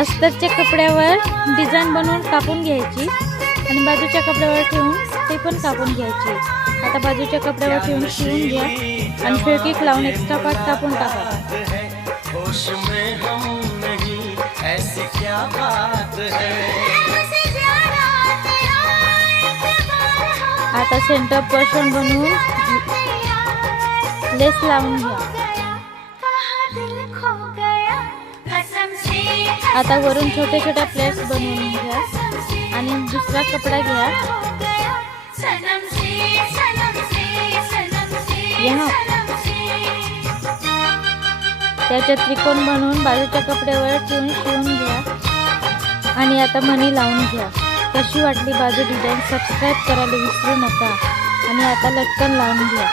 अस्तरच्या कपड्यावर डिझाईन बनवून कापून घ्यायची आणि बाजूच्या कपड्यावर ठेवून ते पण कापून घ्यायची। आता बाजूच्या कपड्यावर ठेवून शिवून घ्या आणि फेविक्विक लावून एक्स्ट्रा पार्ट कापून टाका। आता सेंटर पोर्शन बनवून लेस लावून घ्या। आता वरून छोटे छोटे प्लेट्स बनवून घ्या आणि दुसरा कपडा घ्या। त्याचे त्रिकोण बनवून बाजूच्या कपड्यावर ठेवून शिवून घ्या आणि आता मणी लावून घ्या। कशी वाटली बाजू डिझाईन सबस्क्राईब करायला विसरू नका आणि आता लटकन लावून घ्या।